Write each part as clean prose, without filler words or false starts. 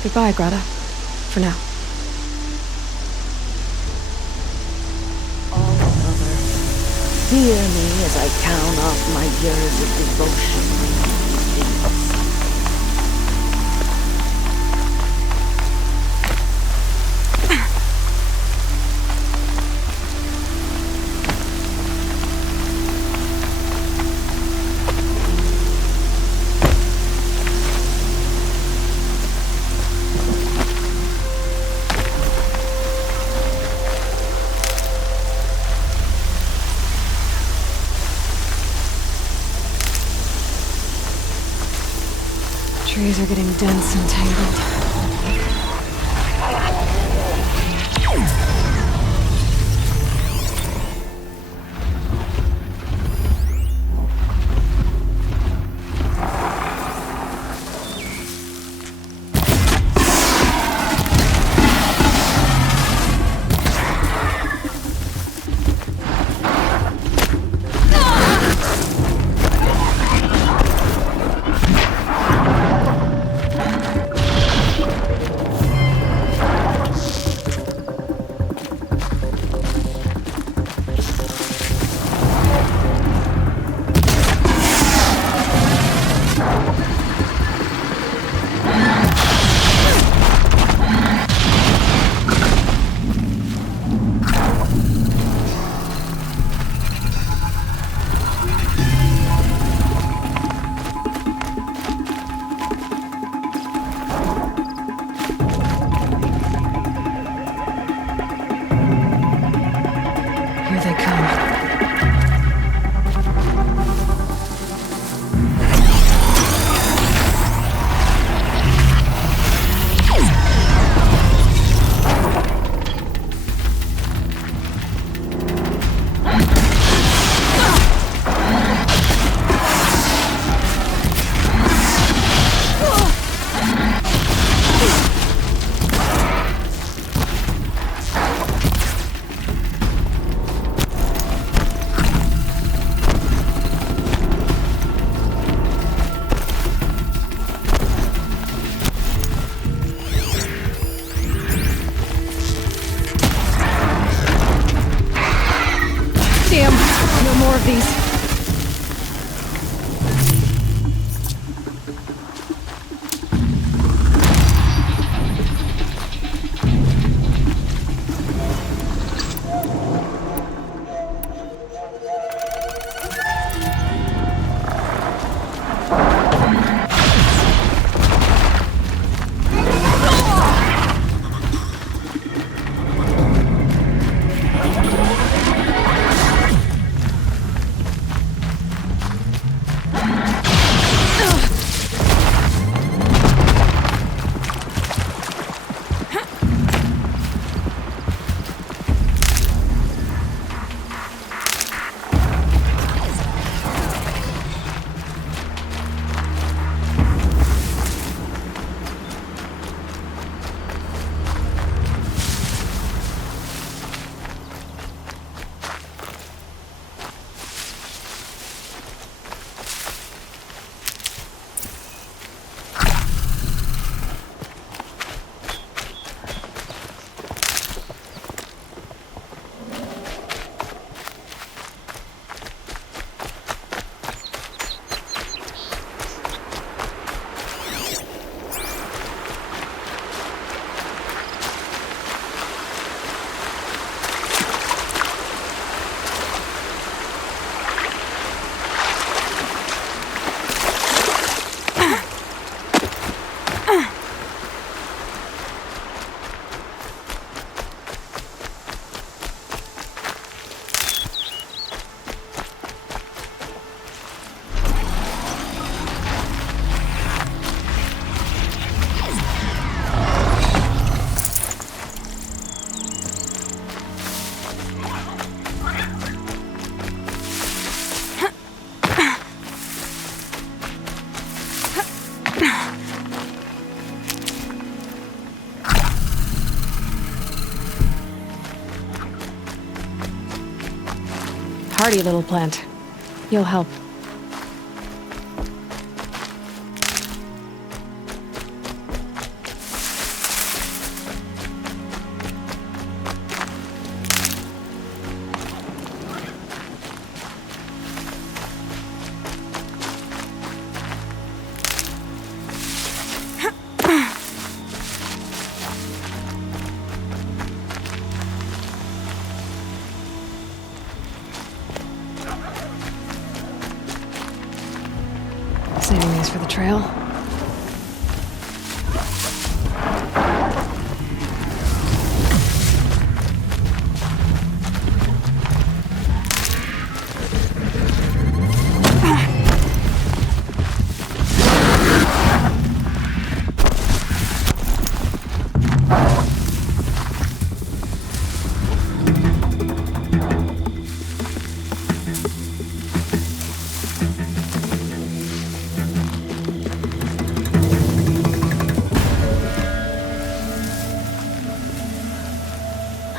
Goodbye, Greta. For now. Oh, Mother, hear me as I count off my years of devotion. Trees are getting dense and tangled. Here they come. Damn! No more of these. Hardy little plant. You'll help. trail.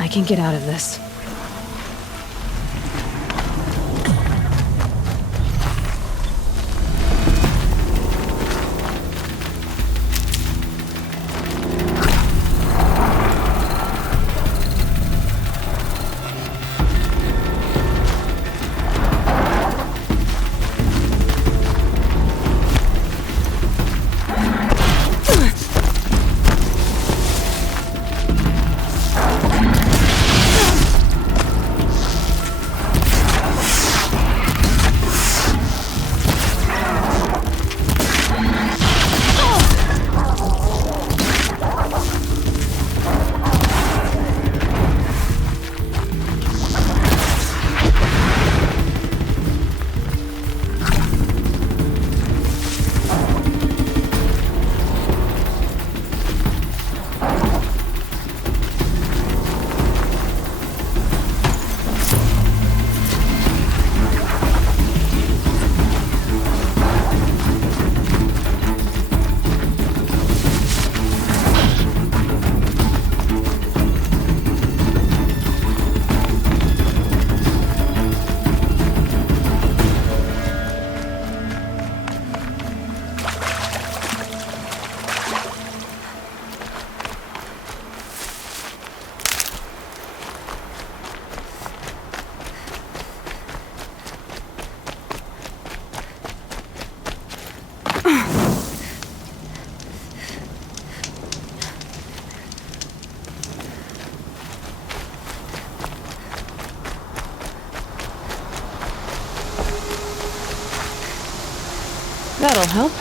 I can get out of this. That'll help.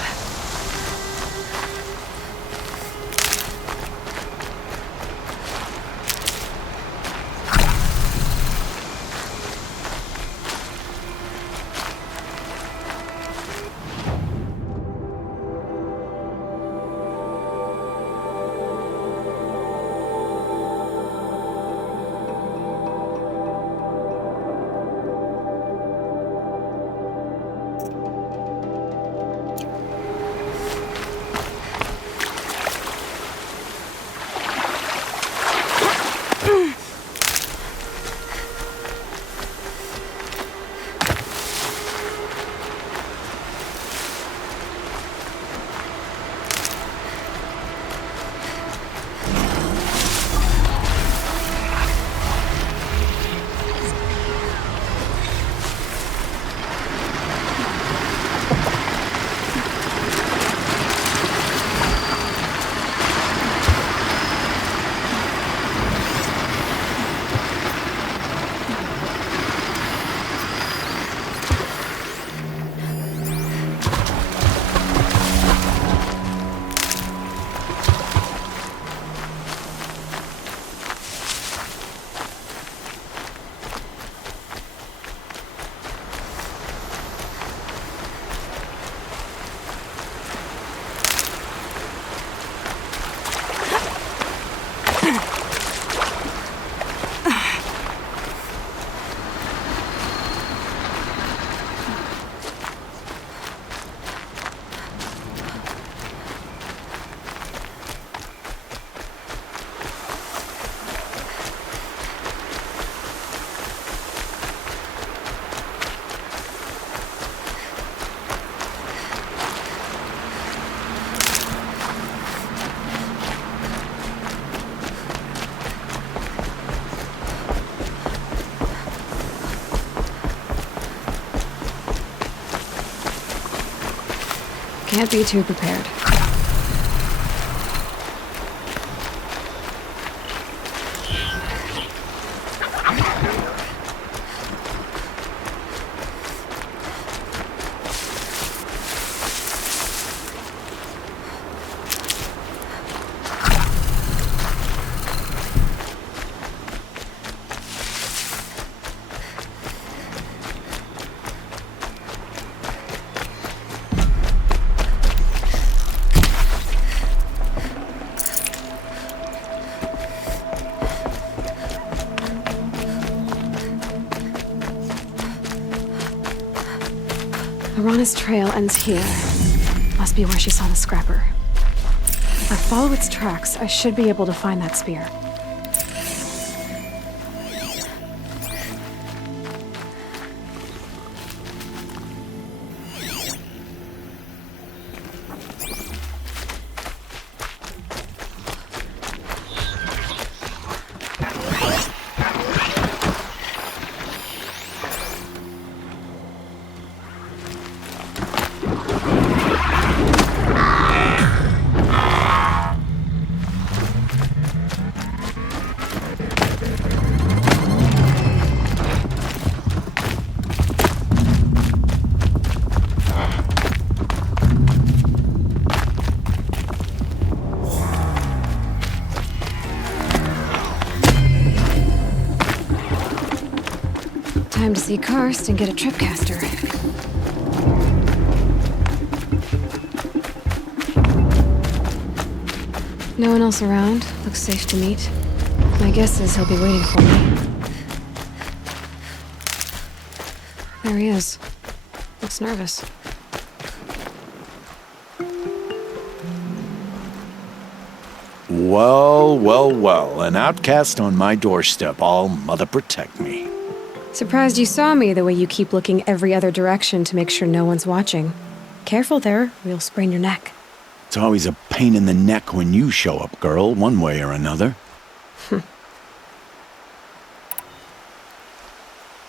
Can't be too prepared. Lorana's trail ends here. Must be where she saw the scrapper. If I follow its tracks, I should be able to find that spear. Time to see Karst and get a tripcaster. No one else around. Looks safe to meet. My guess is he'll be waiting for me. There he is. Looks nervous. Well, well, well. An outcast on my doorstep. All mother protect me. Surprised you saw me the way you keep looking every other direction to make sure no one's watching. Careful there, or you'll sprain your neck. It's always a pain in the neck when you show up, girl, one way or another.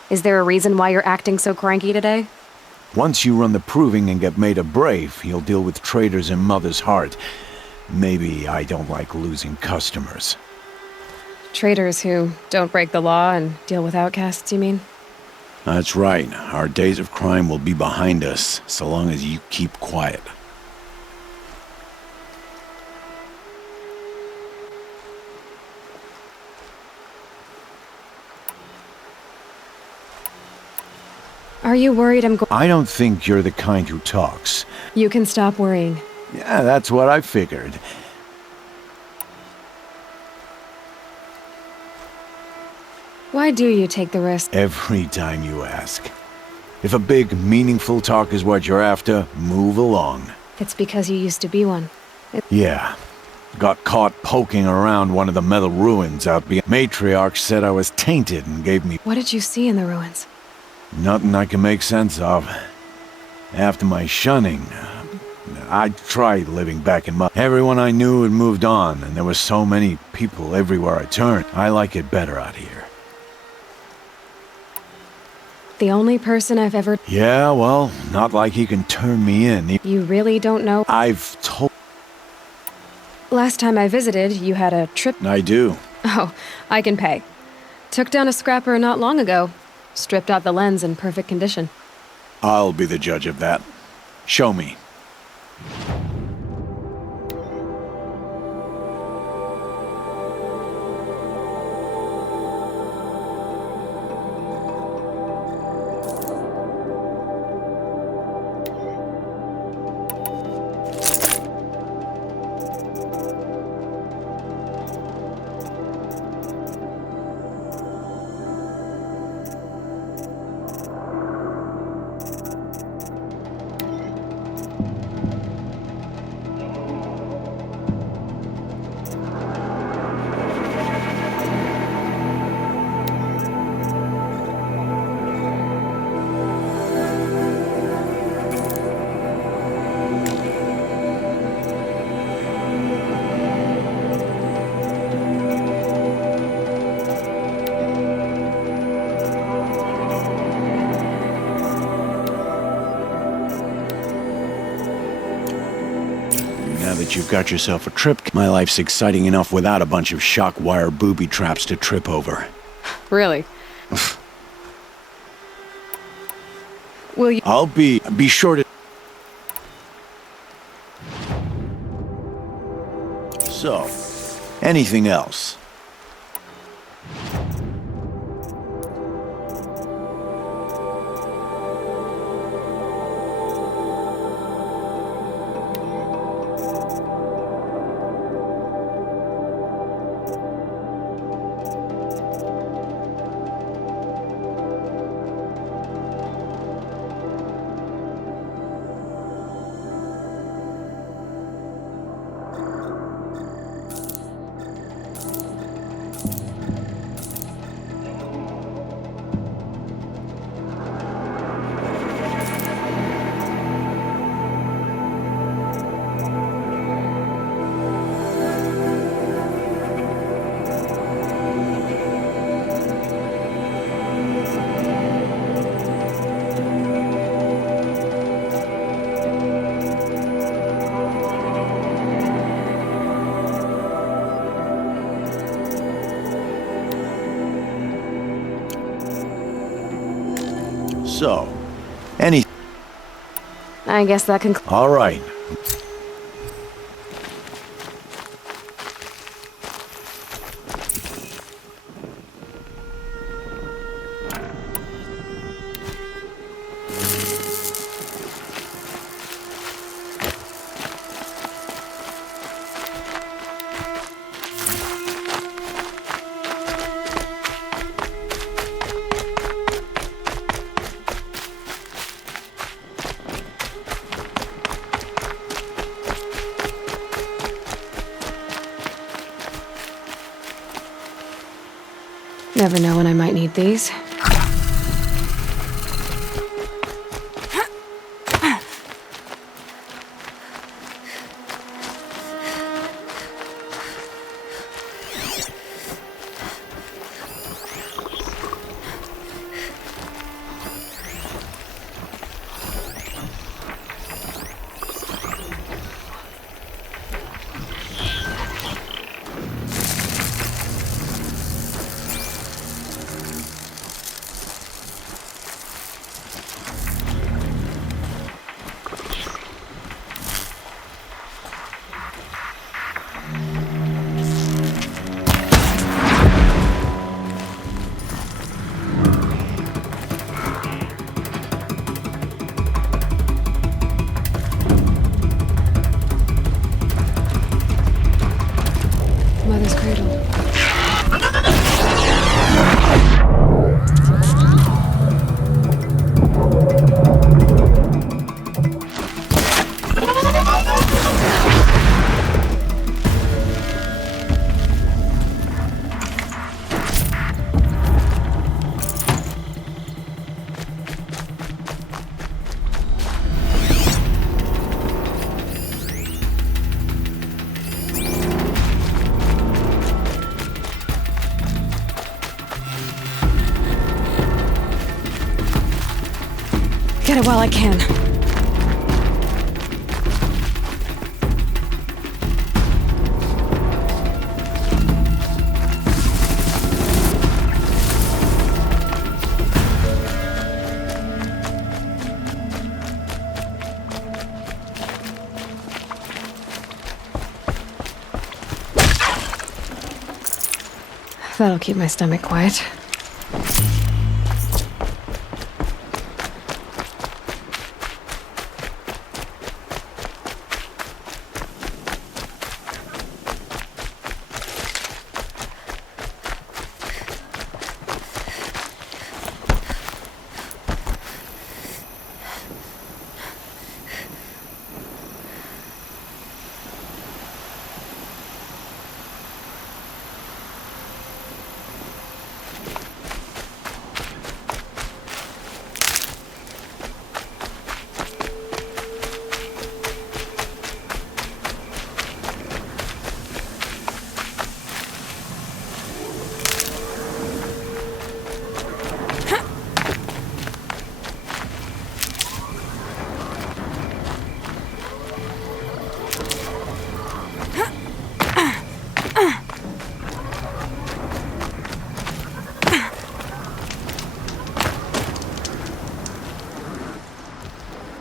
Is there a reason why you're acting so cranky today? Once you run the proving and get made a brave, you'll deal with traitors in Mother's Heart. Maybe I don't like losing customers. Traitors who don't break the law and deal with outcasts, you mean? That's right. Our days of crime will be behind us, so long as you keep quiet. Are you worried I'm I don't think you're the kind who talks. You can stop worrying. Yeah, that's what I figured. Why do you take the risk? Every time you ask. If a big, meaningful talk is what you're after, move along. It's because you used to be one. Yeah. Got caught poking around one of the metal ruins out beyond. Matriarch said I was tainted and gave me What did you see in the ruins? nothing I can make sense of. After my shunning, I tried living back in my... Everyone I knew had moved on, and there were so many people everywhere I turned. I like it better out here. The only person I've ever... Yeah, well, not like he can turn me in. You really don't know? I've told... Last time I visited, you had a trip... I do. Oh, I can pay. Took down a scrapper not long ago. Stripped out the lens in perfect condition. I'll be the judge of that. Show me. Now that you've got yourself a trip, my life's exciting enough without a bunch of shock wire booby traps to trip over. Really? Will you... I'll be sure to... So, anything else? So, any... I guess that can... All right. Never know when I might need these. Mother's cradle. Get it while I can. That'll keep my stomach quiet.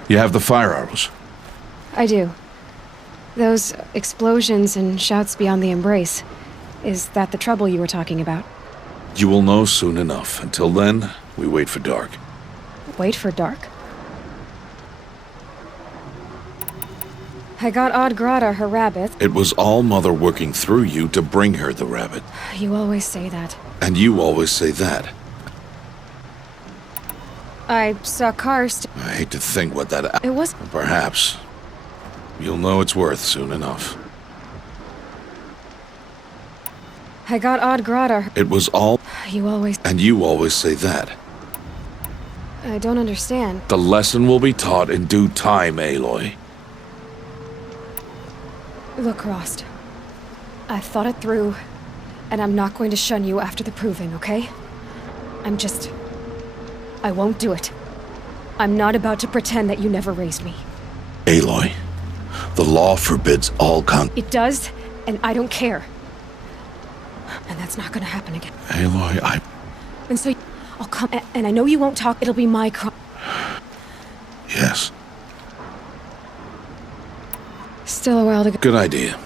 You have the fire arrows. I do. Those explosions and shouts beyond the embrace. Is that the trouble you were talking about? You will know soon enough. Until then, we wait for dark. Wait for dark? I got Odd Grata her rabbit. It was all Mother working through you to bring her the rabbit. You always say that. And you always say that. I saw Karst. I hate to think what that... It was... Perhaps. You'll know its worth soon enough. I got Odd Grata. It was all... You always... And you always say that. I don't understand. The lesson will be taught in due time, Aloy. Look, Rost. I've thought it through, and I'm not going to shun you after the proving, okay? I won't do it. I'm not about to pretend that you never raised me. Aloy, the law forbids all It does, and I don't care. And that's not gonna happen again. Aloy, And so, I'll come, and I know you won't talk, it'll be my crime. Yes. Still a while to go. Good idea.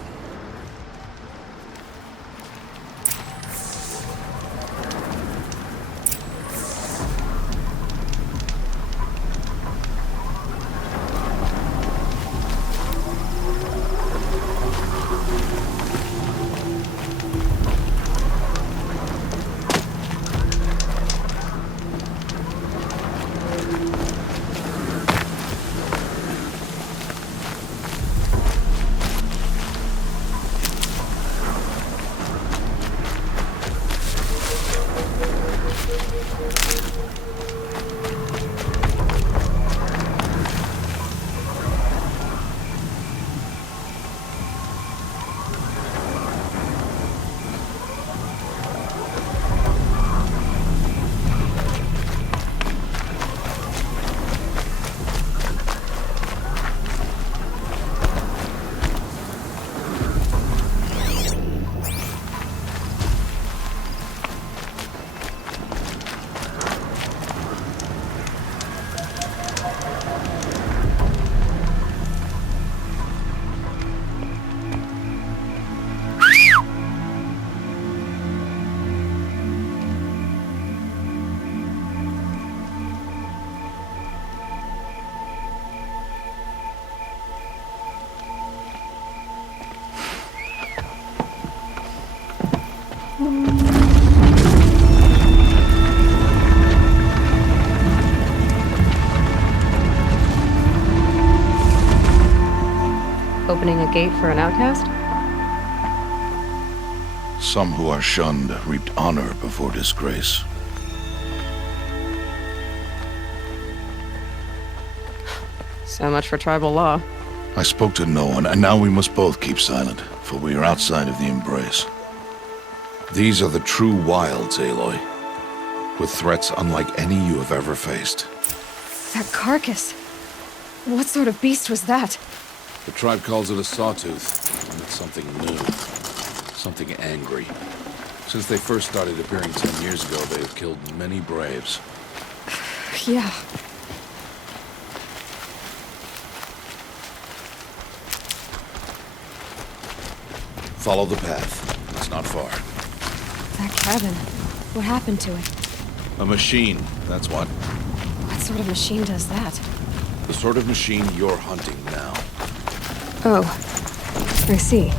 Opening a gate for an outcast? Some who are shunned reaped honor before disgrace. So much for tribal law. I spoke to no one, and now we must both keep silent, for we are outside of the embrace. These are the true wilds, Aloy, with threats unlike any you have ever faced. That carcass. What sort of beast was that? The tribe calls it a sawtooth, and it's something new. Something angry. Since they first started appearing 10 years ago, they have killed many braves. Yeah. Follow the path. It's not far. That cabin. What happened to it? A machine, that's what. What sort of machine does that? The sort of machine you're hunting now. Oh. I see.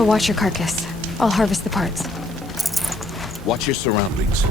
Alpha, watch your carcass. I'll harvest the parts. Watch your surroundings.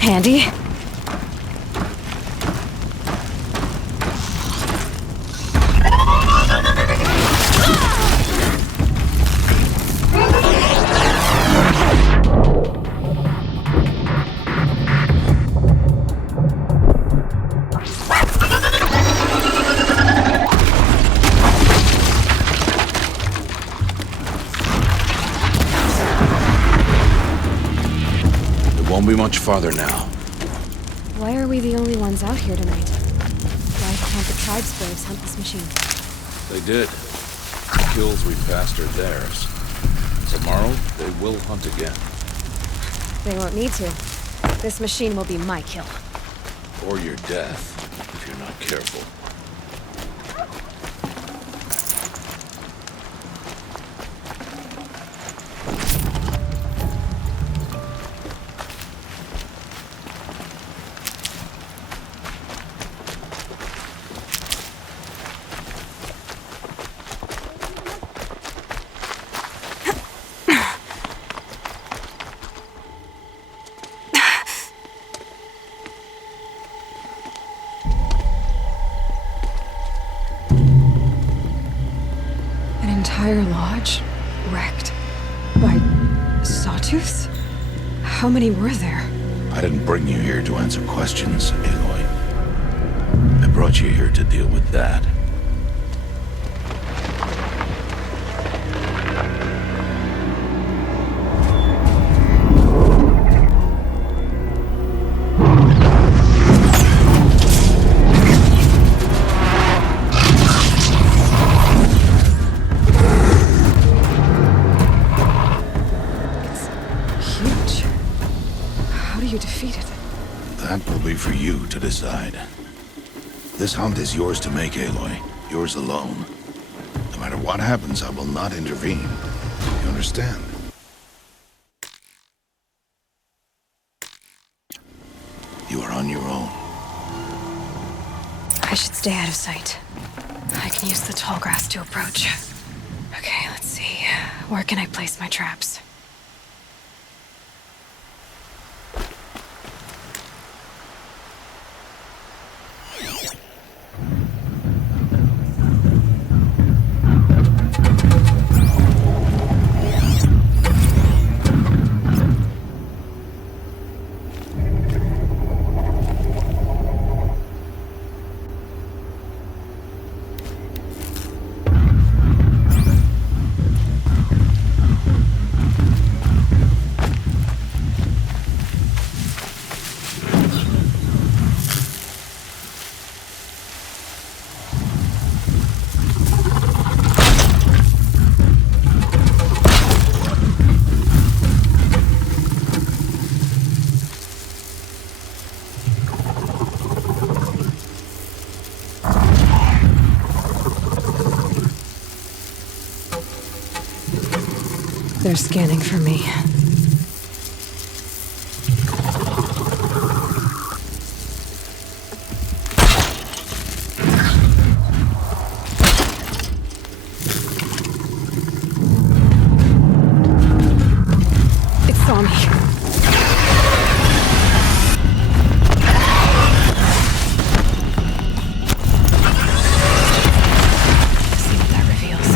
Handy? Won't be much farther now. Why are we the only ones out here tonight? Why can't the tribe's braves hunt this machine? They did. The kills we passed are theirs. Tomorrow, they will hunt again. They won't need to. This machine will be my kill. Or your death, if you're not careful. Entire lodge wrecked by sawtooths? How many were there? I didn't bring you here to answer questions, Aloy. I brought you here to deal with that. That will be for you to decide. This hunt is yours to make, Aloy. Yours alone. No matter what happens, I will not intervene. You understand? You are on your own. I should stay out of sight. I can use the tall grass to approach. Okay, let's see. Where can I place my traps? They're scanning for me. It saw me. See what that reveals.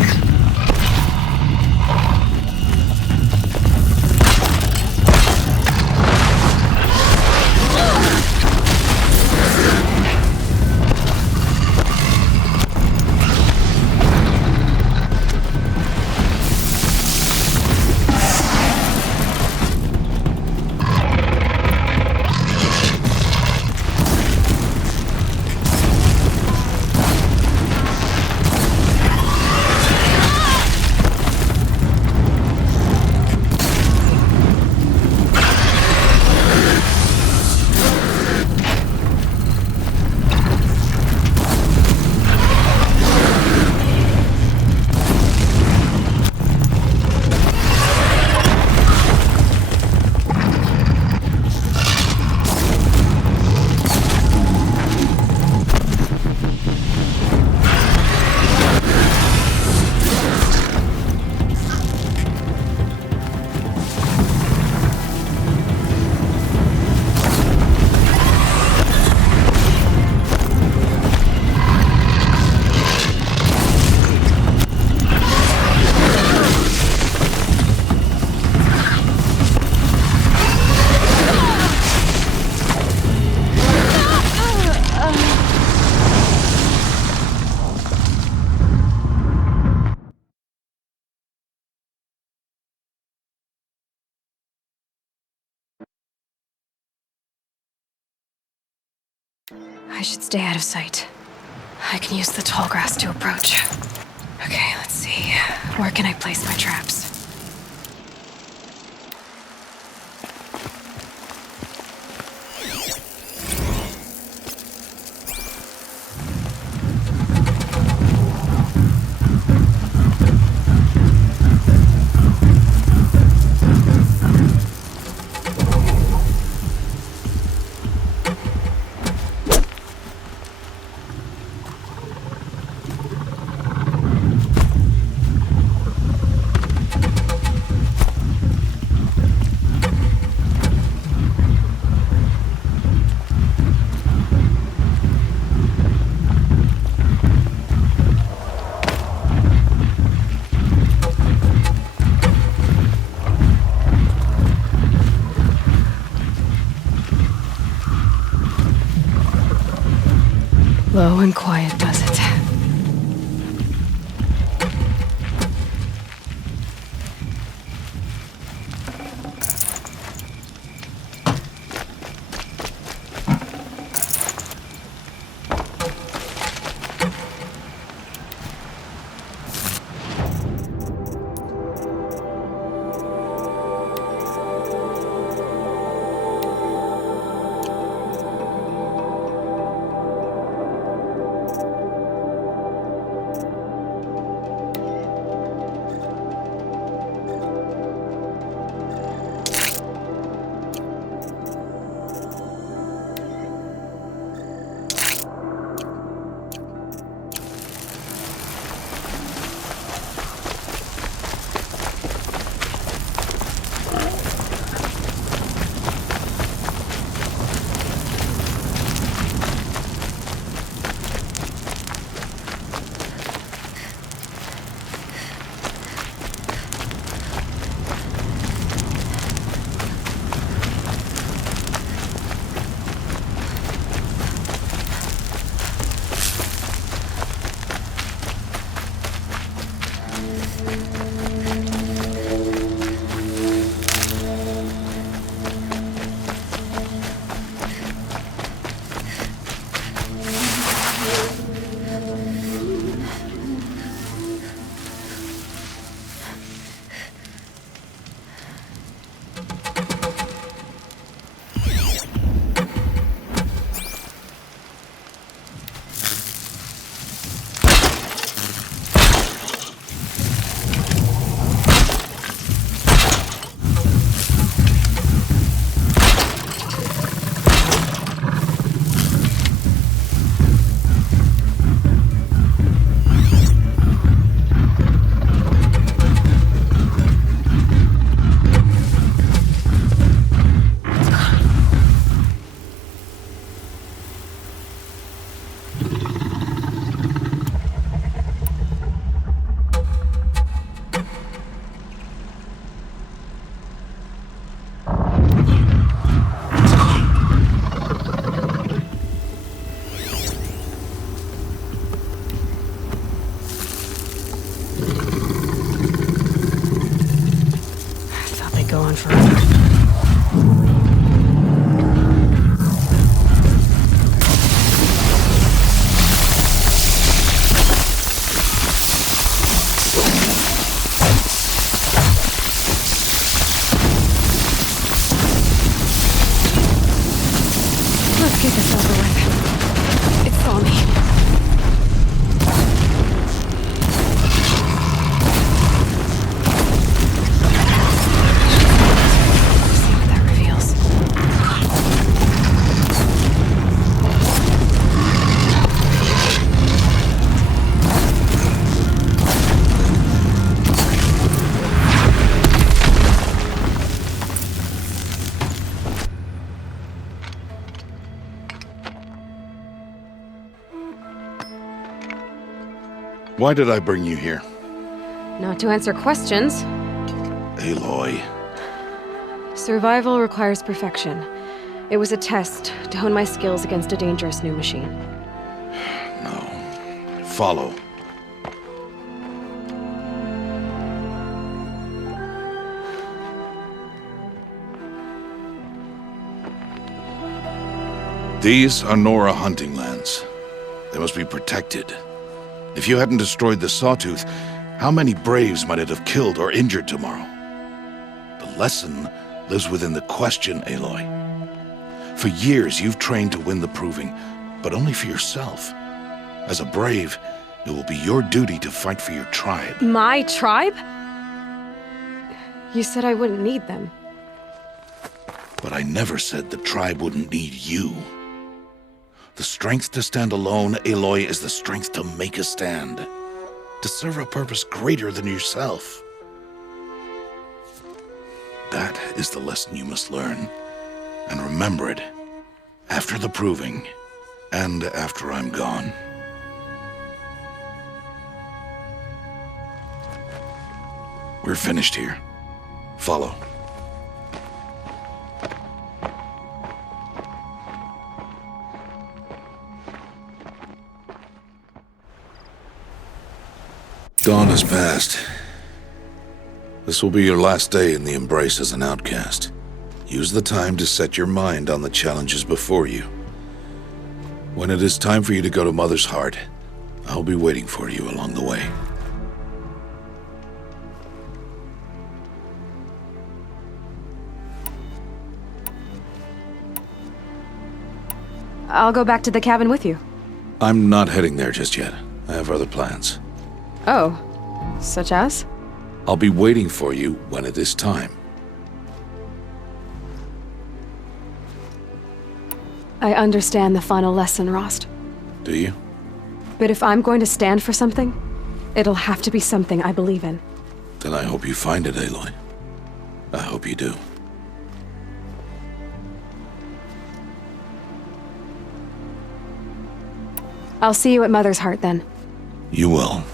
I should stay out of sight. I can use the tall grass to approach. Okay, let's see. Where can I place my traps? Low and quiet does it. Go on forever. Let's get this over with. It's on me. Why did I bring you here? Not to answer questions. Aloy. Survival requires perfection. It was a test to hone my skills against a dangerous new machine. No. Follow. These are Nora hunting lands. lands. They must be protected. If you hadn't destroyed the Sawtooth, how many Braves might it have killed or injured tomorrow? The lesson lives within the question, Aloy. For years, you've trained to win the Proving, but only for yourself. As a Brave, it will be your duty to fight for your tribe. My tribe? You said I wouldn't need them. But I never said the tribe wouldn't need you. The strength to stand alone, Aloy, is the strength to make a stand. To serve a purpose greater than yourself. That is the lesson you must learn. And remember it. After the Proving, and after I'm gone. We're finished here. Follow. Dawn has passed. This will be your last day in the Embrace as an outcast. Use the time to set your mind on the challenges before you. When it is time for you to go to Mother's Heart, I'll be waiting for you along the way. I'll go back to the cabin with you. I'm not heading there just yet. I have other plans. Oh, such as? I'll be waiting for you when it is time. I understand the final lesson, Rost. Do you? But if I'm going to stand for something, it'll have to be something I believe in. Then I hope you find it, Aloy. I hope you do. I'll see you at Mother's Heart then. You will.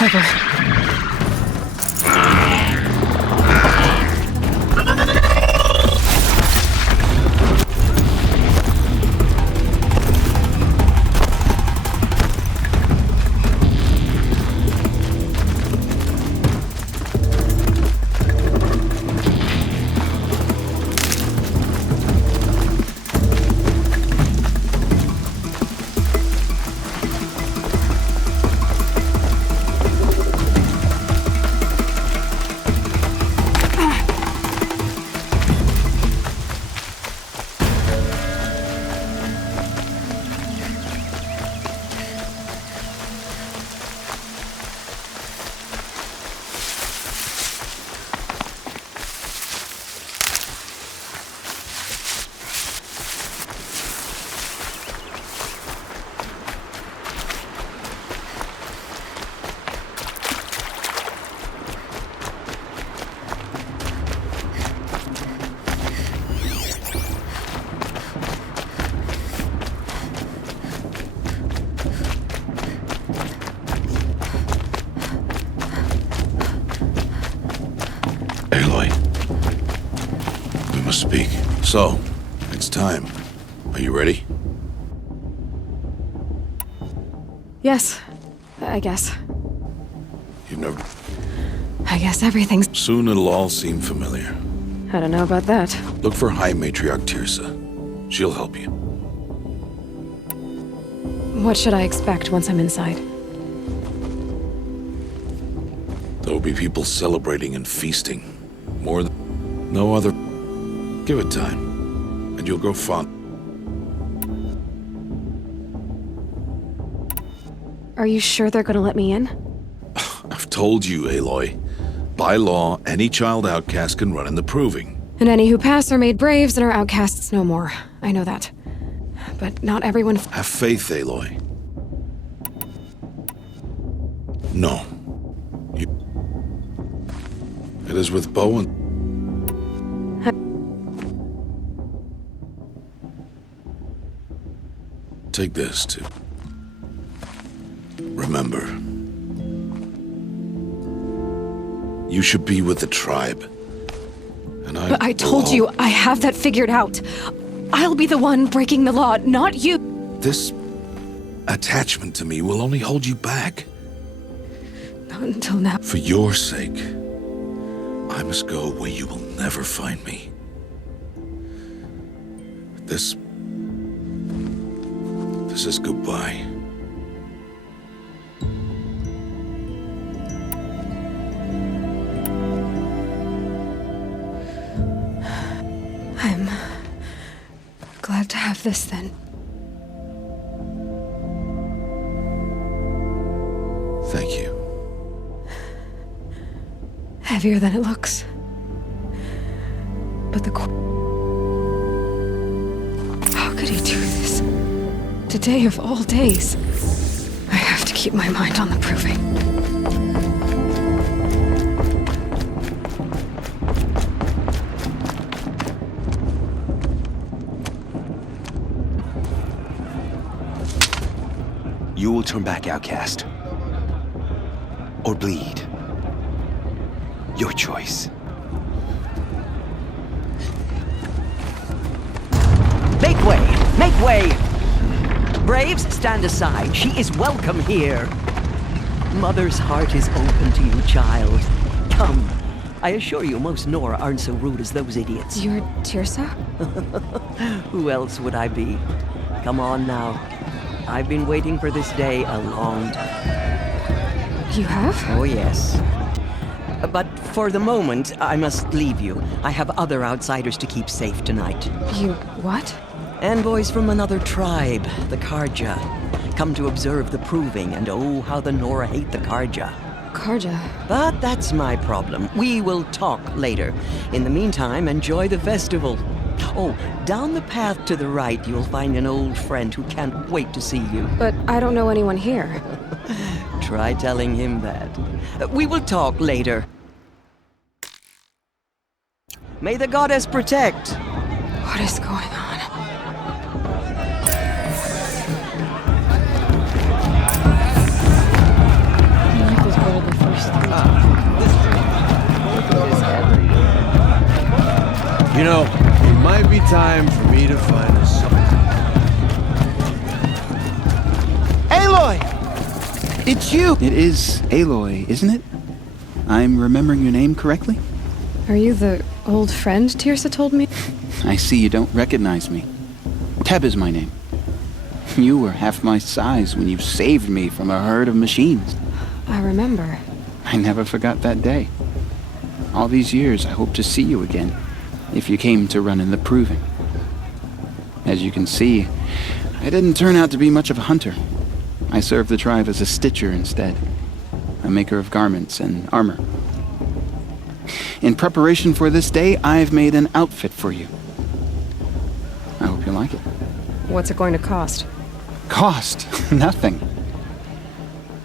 Clever. Aloy. We must speak. So, it's time. Are you ready? Yes, I guess. You've never... I guess everything's... Soon it'll all seem familiar. I don't know about that. Look for High Matriarch Tirsa. She'll help you. What should I expect once I'm inside? There will be people celebrating and feasting. More than no other. Give it time, and you'll grow fond. Are you sure they're gonna let me in? I've told you, Aloy. By law, any child outcast can run in the Proving. And any who pass are made braves and are outcasts no more. I know that. But not everyone... Have faith, Aloy. No. It is with Bowen. Take this, too. Remember. You should be with the tribe. And But I told you, I have that figured out. I'll be the one breaking the law, not you. This attachment to me will only hold you back. Not until now. For your sake, I must go where you will never find me. This is goodbye. I'm glad to have this then. Thank you. Heavier than it looks. But the... How could he do this? Today of all days. I have to keep my mind on the Proving. You will turn back, outcast. Or bleed. Your choice. Make way! Make way! Braves, stand aside. She is welcome here. Mother's heart is open to you, child. Come. I assure you, most Nora aren't so rude as those idiots. You're Tirsa? Who else would I be? Come on now. I've been waiting for this day a long time. You have? Oh, yes. But for the moment, I must leave you. I have other outsiders to keep safe tonight. You what? Envoys from another tribe, the Karja. Come to observe the Proving, and oh, how the Nora hate the Karja. Karja. But that's my problem. We will talk later. In the meantime, enjoy the festival. Oh, down the path to the right, you'll find an old friend who can't wait to see you. But I don't know anyone here. Try telling him that. We will talk later. May the goddess protect. What is going on? You know, it might be time for me to find a Aloy! It's you! It is Aloy, isn't it? I'm remembering your name correctly? Are you the old friend Tirsa told me? I see you don't recognize me. Teb is my name. You were half my size when you saved me from a herd of machines. I remember. I never forgot that day. All these years, I hope to see you again, if you came to run in the Proving. As you can see, I didn't turn out to be much of a hunter. I served the tribe as a stitcher instead, a maker of garments and armor. In preparation for this day, I've made an outfit for you. I hope you like it. What's it going to cost? Cost? Nothing.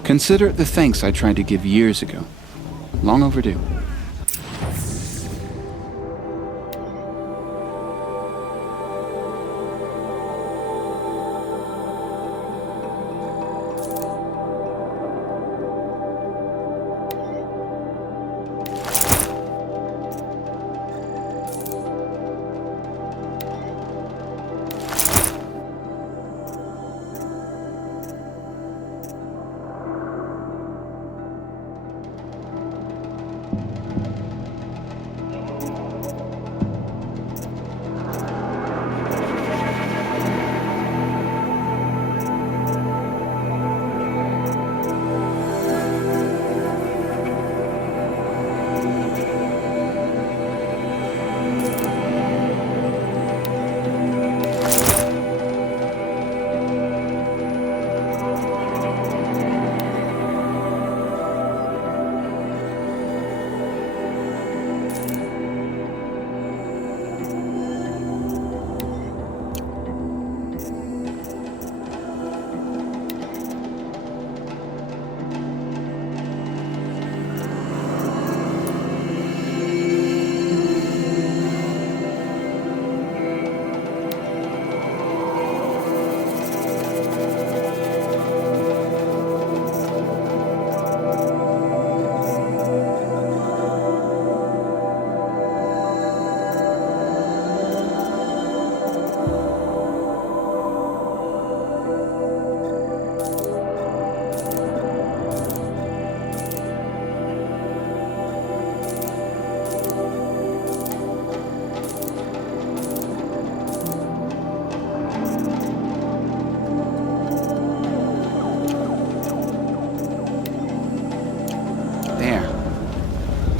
Consider it the thanks I tried to give years ago. Long overdue.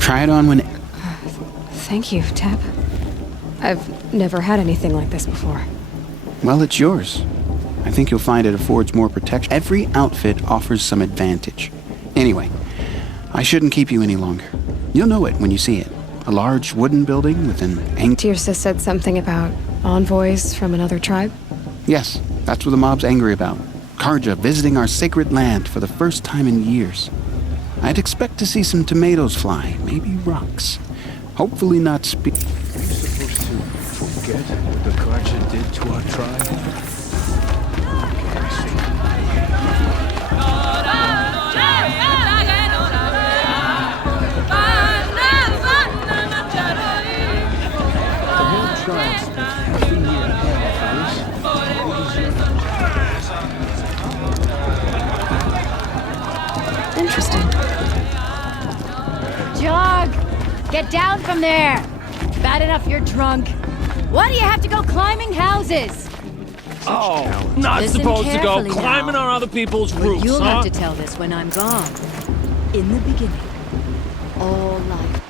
Try it on when... Thank you, Teb. I've never had anything like this before. Well, it's yours. I think you'll find it affords more protection. Every outfit offers some advantage. Anyway, I shouldn't keep you any longer. You'll know it when you see it. A large wooden building with an Tirsa said something about envoys from another tribe? Yes, that's what the mob's angry about. Karja visiting our sacred land for the first time in years. I'd expect to see some tomatoes fly, maybe rocks. Hopefully not Are you supposed to forget what the Karja did to our tribe? Okay, I see. The whole tribe spent half a year planning for this. Interesting. Jog! Get down from there! Bad enough you're drunk. Why do you have to go climbing houses? Oh, not Listen supposed to go carefully climbing now. on other people's Well, roofs, you'll huh? have to tell this when I'm gone. In the beginning, all life.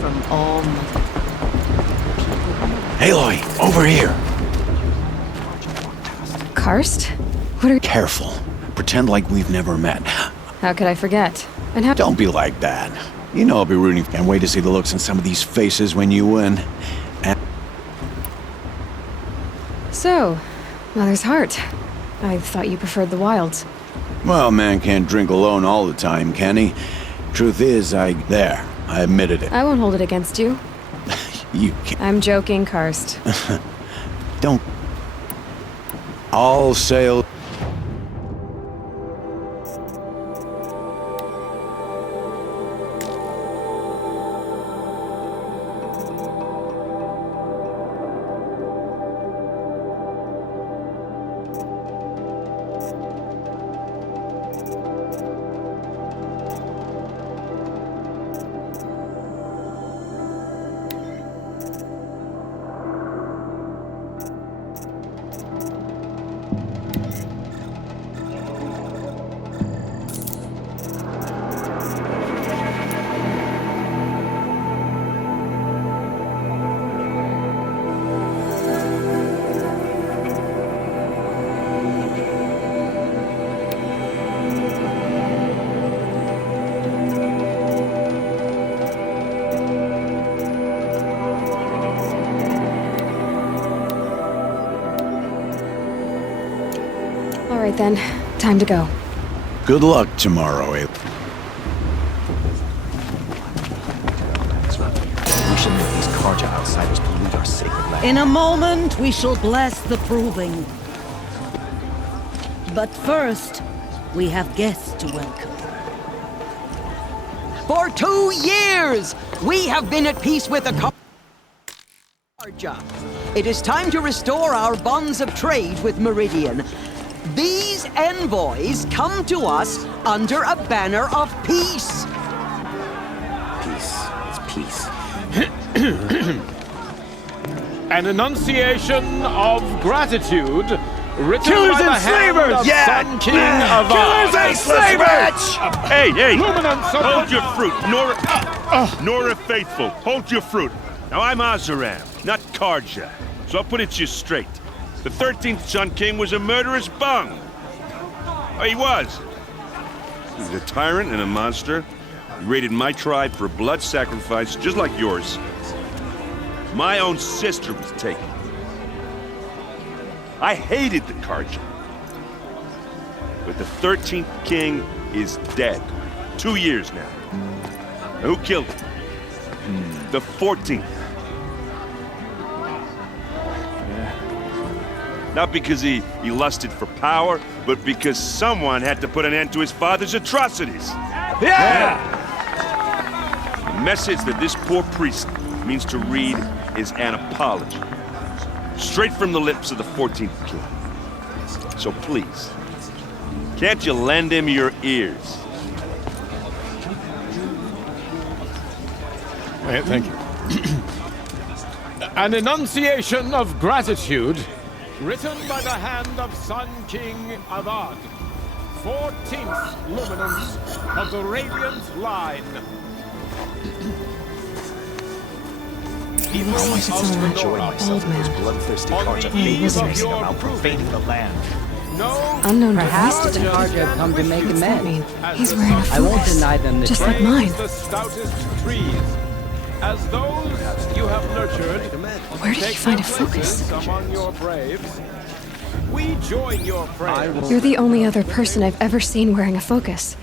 From all Aloy, over here. Karst? What are... Careful. Pretend like we've never met. How could I forget? And how... Don't be like that. You know I'll be rooting. Can't wait to see the looks on some of these faces when you win. And So, Mother's Heart. I thought you preferred the wilds. Well, man can't drink alone all the time, can he? Truth is, I admitted it. I won't hold it against you. You can't. I'm joking, Karst. Don't. All sail. All right then, time to go. Good luck tomorrow, We should make these Karja outsiders pollute our sacred land. In a moment, we shall bless the proving. But first, we have guests to welcome. For 2 years, we have been at peace with the Karja. It is time to restore our bonds of trade with Meridian. These envoys come to us under a banner of peace. Peace. It's peace. An enunciation of gratitude written Killers by the and hand slavers! of Yeah! Sun King Avad. Killers and slavers! Hey, hey! Luminance of Hold the- your fruit, Nora Faithful. Hold your fruit. Now I'm Azaram, not Karja, so I'll put it to you straight. The 13th Sun King was a murderous bung. Oh, he was. He was a tyrant and a monster. He raided my tribe for a blood sacrifice, just like yours. My own sister was taken. I hated the Karja. But the 13th king is dead. 2 years now. Now, who killed him? The 14th. Not because he lusted for power, but because someone had to put an end to his father's atrocities. Yeah! The message that this poor priest means to read is an apology. Straight from the lips of the 14th king. So please, can't you lend him your ears? Thank you. An enunciation of gratitude written by the hand of Sun King Avad, 14th luminance of the Radiant Line. He looks like it's all right. Enjoying myself with those bloodthirsty Karja babies racing around profaning the land. Unknown Perhaps device the detected. Karja have come to make What's that amends. mean? He's wearing a focus. I won't deny them the Just trade. like mine. The stoutest trees, as those you have nurtured. Where did he take find a their focus? places among your braves. We join your prayers. You're the only other person I've ever seen wearing a focus.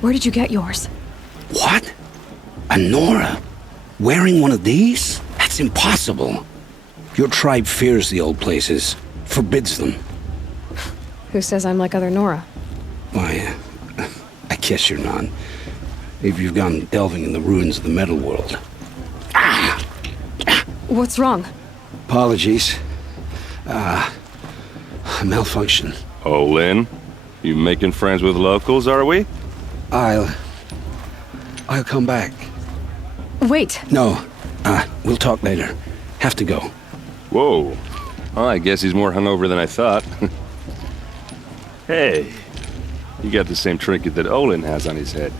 Where did you get yours? What? A Nora? Wearing one of these? That's impossible. Your tribe fears the old places, forbids them. Who says I'm like other Nora? Why, I guess you're not. If you've gone delving in the ruins of the metal world. What's wrong? Apologies. A malfunction. Oh, Lynn, you making friends with locals, are we? I'll come back. Wait! No, we'll talk later. Have to go. Whoa. Well, I guess he's more hungover than I thought. Hey, you got the same trinket that Olin has on his head.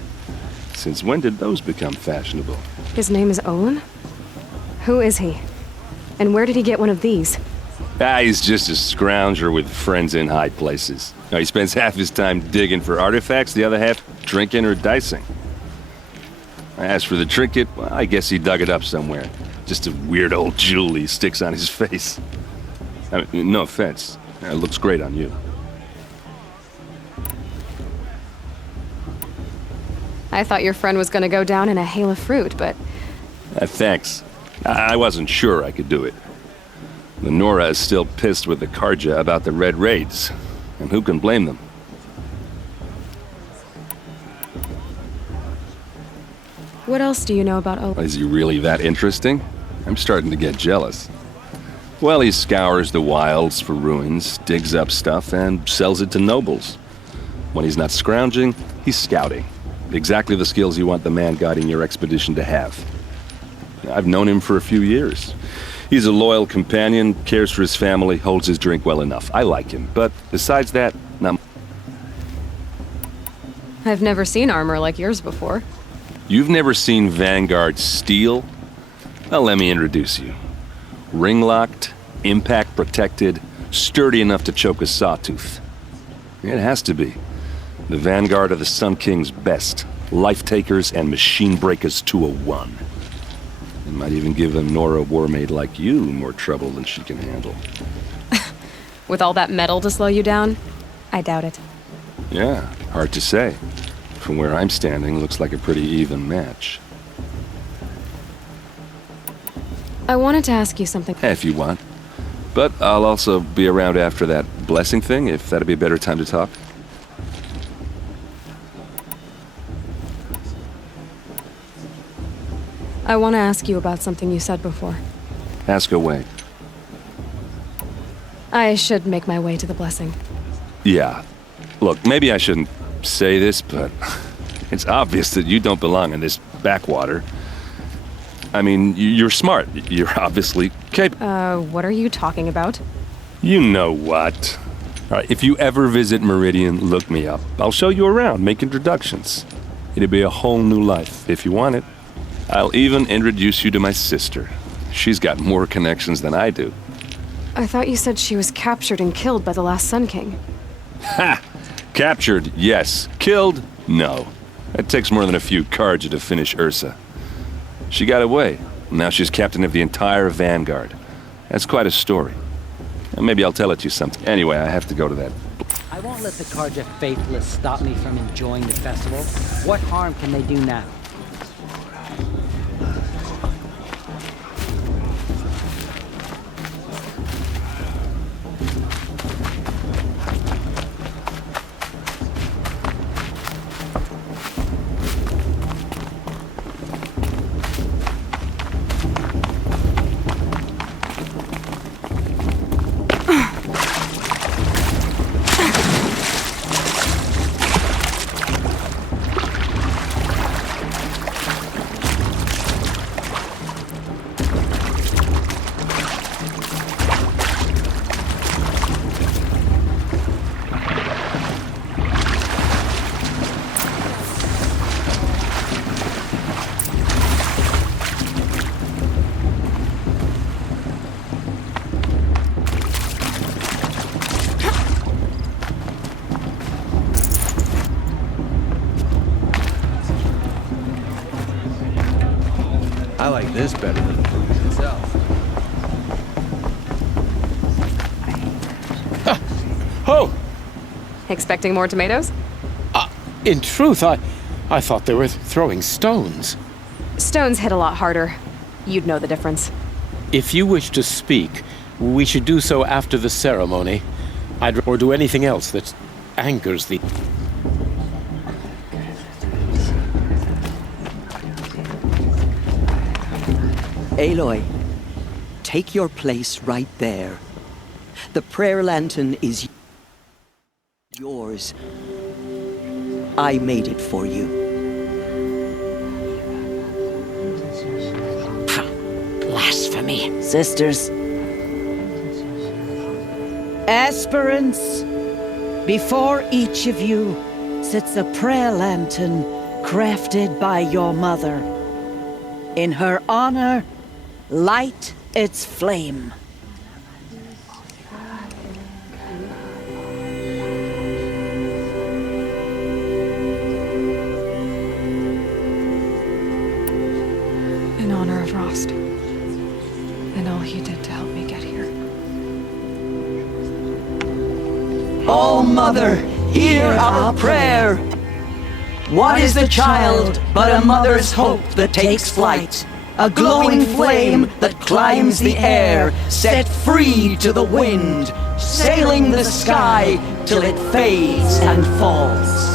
Since when did those become fashionable? His name is Olin? Who is he? And where did he get one of these? He's just a scrounger with friends in high places. Now, he spends half his time digging for artifacts, the other half drinking or dicing. As for the trinket, well, I guess he dug it up somewhere. Just a weird old jewel he sticks on his face. I mean, no offense. It looks great on you. I thought your friend was gonna go down in a hail of fruit, but... Thanks. I wasn't sure I could do it. The Nora is still pissed with the Karja about the Red Raids, and who can blame them? What else do you know about Olaf? Is he really that interesting? I'm starting to get jealous. Well, he scours the wilds for ruins, digs up stuff, and sells it to nobles. When he's not scrounging, he's scouting. Exactly the skills you want the man guiding your expedition to have. I've known him for a few years. He's a loyal companion, cares for his family, holds his drink well enough. I like him, but besides that, not... I've never seen armor like yours before. You've never seen Vanguard steel? Well, let me introduce you. Ring-locked, impact-protected, sturdy enough to choke a sawtooth. It has to be. The Vanguard of the Sun King's best. Life-takers and machine-breakers to a one. It might even give a Nora warmaid like you more trouble than she can handle. With all that metal to slow you down? I doubt it. Yeah, hard to say. From where I'm standing, looks like a pretty even match. I wanted to ask you something. If you want. But I'll also be around after that blessing thing, if that'd be a better time to talk. I want to ask you about something you said before. Ask away. I should make my way to the blessing. Yeah. Look, maybe I shouldn't say this, but it's obvious that you don't belong in this backwater. I mean, you're smart. You're obviously capable. What are you talking about? You know what. All right, if you ever visit Meridian, look me up. I'll show you around, make introductions. It'll be a whole new life, if you want it. I'll even introduce you to my sister. She's got more connections than I do. I thought you said she was captured and killed by the last Sun King. Ha! Captured, yes. Killed, no. It takes more than a few Karja to finish Ursa. She got away. Now she's captain of the entire Vanguard. That's quite a story. And maybe I'll tell it to you sometime. Anyway, I have to go to that. I won't let the Karja faithless stop me from enjoying the festival. What harm can they do now? I like this better than the food itself. Oh! Expecting more tomatoes? In truth, I thought they were throwing stones. Stones hit a lot harder. You'd know the difference. If you wish to speak, we should do so after the ceremony. Or do anything else that angers thee. Aloy, take your place right there. The prayer lantern is yours. I made it for you. Blasphemy. Sisters. Aspirants, before each of you sits a prayer lantern crafted by your mother. In her honor, light its flame. In honor of Rost. And all he did to help me get here. All Mother, hear our prayer. What is the child but a mother's hope that takes flight? A glowing flame that climbs the air, set free to the wind, sailing the sky till it fades and falls.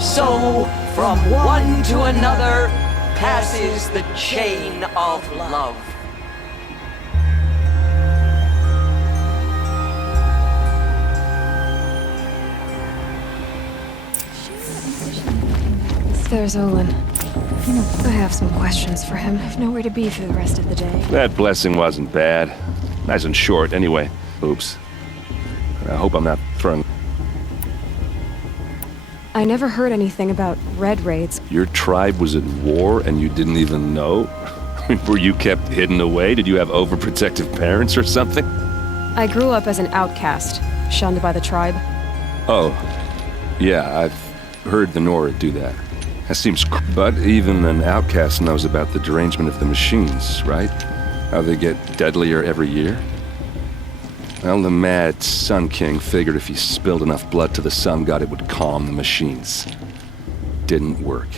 So, from one to another, passes the chain of love. There's Olin. I have some questions for him. I've nowhere to be for the rest of the day. That blessing wasn't bad. Nice and short, anyway. Oops. I hope I'm not throwing... I never heard anything about Red Raids. Your tribe was at war and you didn't even know? Were you kept hidden away? Did you have overprotective parents or something? I grew up as an outcast, shunned by the tribe. Oh. Yeah, I've heard the Nora do that. That seems but even an outcast knows about the derangement of the machines, right? How they get deadlier every year? Well, the mad Sun King figured if he spilled enough blood to the Sun God, it would calm the machines. Didn't work.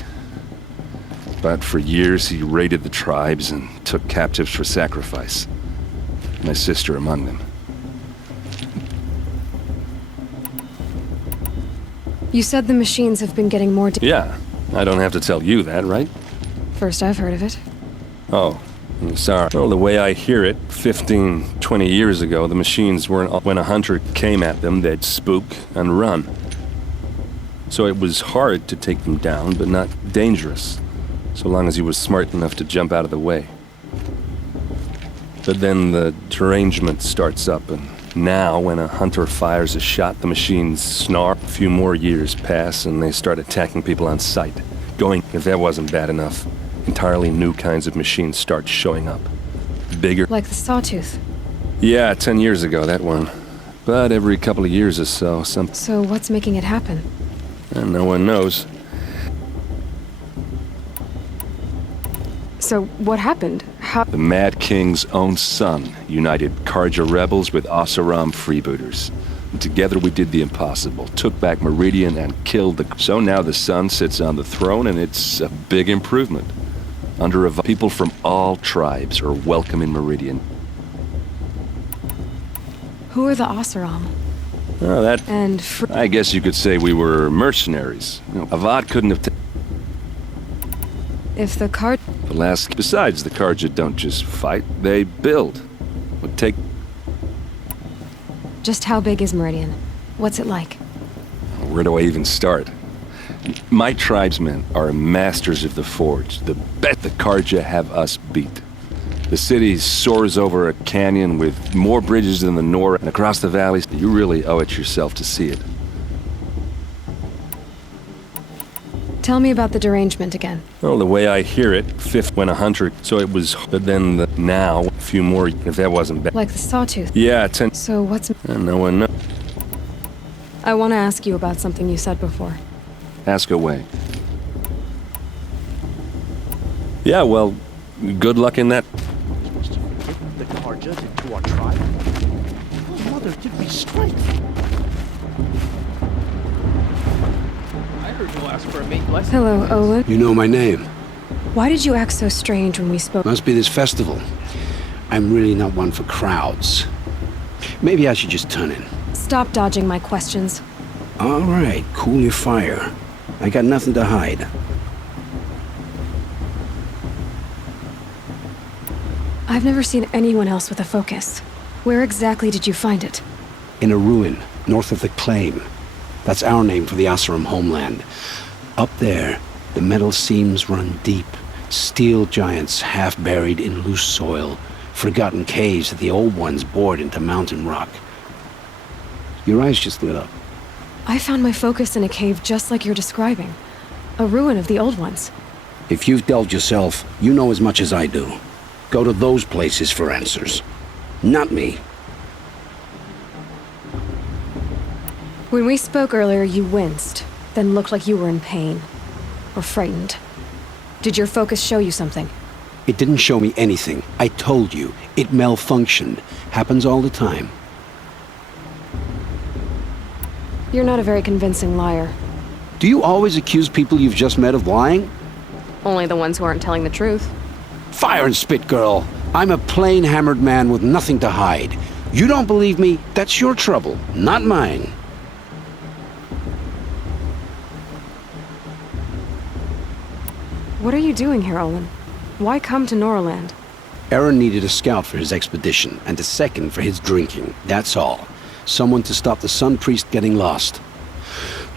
But for years, he raided the tribes and took captives for sacrifice. My sister among them. You said the machines have been getting more... Yeah, I don't have to tell you that, right? First I've heard of it. Oh, I'm sorry. Well, the way I hear it, 15, 20 years ago, the machines weren't... When a hunter came at them, they'd spook and run. So it was hard to take them down, but not dangerous, so long as he was smart enough to jump out of the way. But then the derangement starts up, and now when a hunter fires a shot, the machines snarl. A few more years pass, and they start attacking people on sight. If that wasn't bad enough, entirely new kinds of machines start showing up. Bigger. Like the Sawtooth. Yeah, 10 years ago, that one. But every couple of years or so, So what's making it happen? And no one knows. So what happened? How... The Mad King's own son united Carja rebels with Oseram freebooters. And together we did the impossible, took back Meridian and killed the... So now the Sun sits on the throne, and it's a big improvement. Under a... People from all tribes are welcome in Meridian. Who are the Oseram? Oh, that... And I guess you could say we were mercenaries. Avad couldn't have... If the Carja... The last... Besides, the Carja don't just fight, they build. Would take... Just how big is Meridian? What's it like? Where do I even start? My tribesmen are masters of the forge. The Carja have us beat. The city soars over a canyon with more bridges than the Nora, and across the valleys. You really owe it yourself to see it. Tell me about the derangement again. Well, the way I hear it, when a hunter... So it was... But then now, a few more... If that wasn't bad... Like the Sawtooth? Yeah, 10... So what's... No one knows. I want to ask you about something you said before. Ask away. Yeah, well, good luck in that. The Carja did to our tribe? Oh, Mother, did we strike? I heard you'll ask for a mate blessing. Hello, Olin. You know my name. Why did you act so strange when we spoke? Must be this festival. I'm really not one for crowds. Maybe I should just turn in. Stop dodging my questions. All right, cool your fire. I got nothing to hide. I've never seen anyone else with a focus. Where exactly did you find it? In a ruin, north of the Claim. That's our name for the Oseram homeland. Up there, the metal seams run deep. Steel giants half buried in loose soil. Forgotten caves that the old ones bored into mountain rock. Your eyes just lit up. I found my focus in a cave just like you're describing. A ruin of the old ones. If you've delved yourself, you know as much as I do. Go to those places for answers. Not me. When we spoke earlier, you winced, then looked like you were in pain. Or frightened. Did your focus show you something? It didn't show me anything. I told you. It malfunctioned. Happens all the time. You're not a very convincing liar. Do you always accuse people you've just met of lying? Only the ones who aren't telling the truth. Fire and spit, girl. I'm a plain hammered man with nothing to hide. You don't believe me? That's your trouble, not mine. What are you doing here, Olin? Why come to Norland? Aaron needed a scout for his expedition, and a second for his drinking. That's all. Someone to stop the Sun Priest getting lost.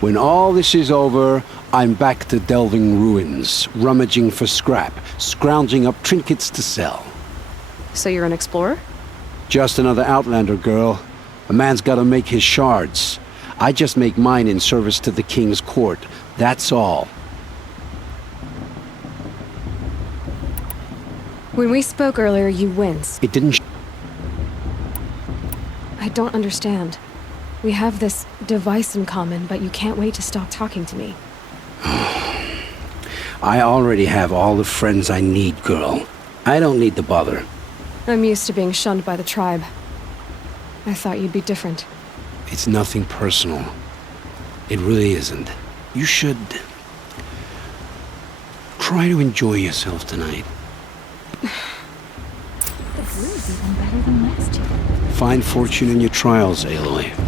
When all this is over, I'm back to delving ruins, rummaging for scrap, scrounging up trinkets to sell. So you're an explorer? Just another Outlander, girl. A man's gotta make his shards. I just make mine in service to the King's court. That's all. When we spoke earlier, you winced. It didn't I don't understand. We have this device in common, but you can't wait to stop talking to me. I already have all the friends I need, girl. I don't need the bother. I'm used to being shunned by the tribe. I thought you'd be different. It's nothing personal. It really isn't. You should try to enjoy yourself tonight. The brew's even better than last year. Find fortune in your trials, Aloy.